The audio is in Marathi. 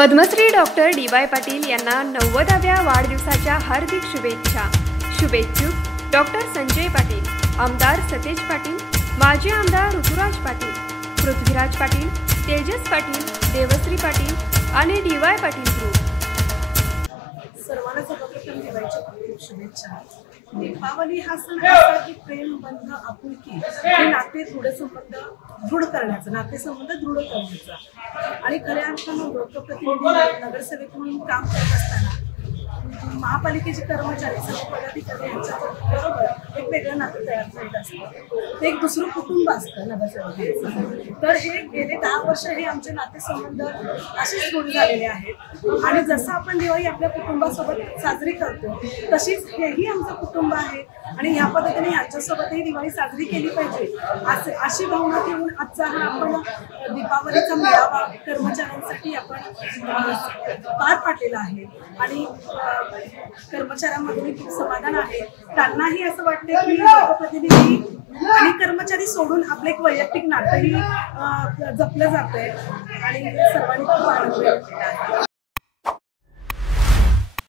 Padmashri doctor DY. पाटील यांना 90व्या वाढदिवसाच्या हार्दिक शुभेच्छा। शुभेच्छुक डॉक्टर संजय पाटील, आमदार सतेज पाटील, माजी आमदार ऋतुराज पाटील, पृथ्वीराज पाटील, तेजस पाटील, देवश्री पाटील आणि डी.वाय. पाटील ग्रुप। सर्वांना सर्वप्रथम दिवाळीच्या खूप शुभेच्छा। दीपावली हा सण असा की प्रेम, बंध, आपुलकी हे नाते दृढ करण्याचा, नातेसंबंध दृढ करण्याचा आणि खऱ्या अर्थानं लोकप्रतिनिधी नगरसेवक म्हणून काम करत असताना महापालिकेचे कर्मचारी, सर्व पदाधिकारी यांच्याबरोबर एक वेगळं नातं तयार झालेलं असतं। ते एक दुसरं कुटुंब असतं नगरसेवकांचं। तर हे गेले 10 वर्ष हे आमचे नातेसंबंध असेच दृढ झालेले आहेत आणि जसं आपण दिवाळी आपल्या कुटुंबासोबत साजरी करतो तशीच हेही आमचं कुटुंब आहे आणि ह्या पद्धतीने ह्याच्यासोबतही दिवाळी साजरी केली पाहिजे अशी भावना घेऊन आजचा हा आपण दीपावलीचा मेळावा कर्मचाऱ्यांसाठी आपण पार पाडलेला आहे आणि कर्मचाऱ्यांमध्ये खूप समाधान आहे। त्यांनाही असं वाटतं की लोकप्रतिनिधी आणि कर्मचारी सोडून आपलं एक वैयक्तिक नातंही जपलं जातंय आणि सर्वांनी खूप आनंद व्यक्त केला आहे।